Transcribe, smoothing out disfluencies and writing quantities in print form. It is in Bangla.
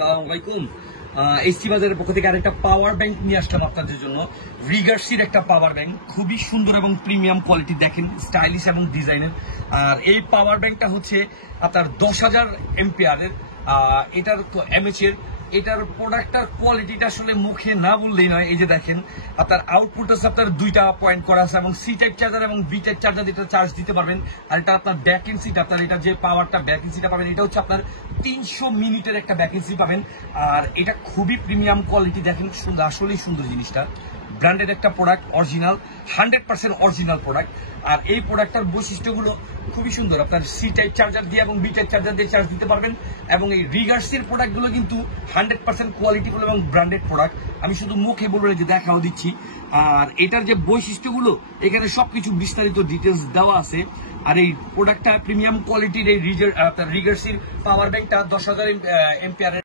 আসসালামু আলাইকুম। এসটি বাজারের পক্ষ থেকে আরেকটা পাওয়ার ব্যাংক নিয়ে আসলাম আপনাদের জন্য। রিগার্সির একটা পাওয়ার ব্যাংক, খুবই সুন্দর এবং প্রিমিয়াম কোয়ালিটি, দেখেন স্টাইলিশ এবং ডিজাইনের। আর এই পাওয়ার ব্যাংকটা হচ্ছে আপনার 10,000 এম্পিয়ারের। এটার এমএচ এর এটার প্রোডাক্টটার কোয়ালিটিটা আসলে মুখে না বললেই নয়। এই যে দেখেন আপনার আউটপুট আছে, আপনার দুইটা পয়েন্ট করা আছে এবং সি টাইপ চার্জার এবং বি টাইপ চার্জার এটা চার্জ দিতে পারবেন। আর এটা আপনার ব্যাক এন্ড সিট, আপনার এটা যে পাওয়ারটা ব্যাক এন্ড সিটটা পাবেন এটা হচ্ছে আপনার 300 মিনিটের একটা ব্যাক এন্ড সিট পাবেন। আর এটা খুবই প্রিমিয়াম কোয়ালিটি, দেখেন সুন্দর, আসলেই সুন্দর জিনিসটা। ব্র্যান্ডেড একটা প্রোডাক্ট, অরিজিনাল 100% অরিজিনাল প্রোডাক্ট। আর এই প্রোডাক্টটার বৈশিষ্ট্যগুলো খুবই সুন্দর, আপনার সি টাইপ চার্জার দিয়ে এবং বি টাইপ চার্জার দিয়ে চার্জ দিতে পারবেন। এবং এই রিগার্সের প্রোডাক্টগুলো কিন্তু 100% কোয়ালিটিফুল এবং ব্র্যান্ডেড প্রোডাক্ট। আমি শুধু মুখে বলবো যে দেখাও দিচ্ছি। আর এটার যে বৈশিষ্ট্যগুলো এখানে সবকিছু বিস্তারিত ডিটেলস দেওয়া আছে। আর এই প্রোডাক্টটা প্রিমিয়াম কোয়ালিটির, এই রিগার্সের পাওয়ার ব্যাংকটা 10,000 এম্পিয়ারের।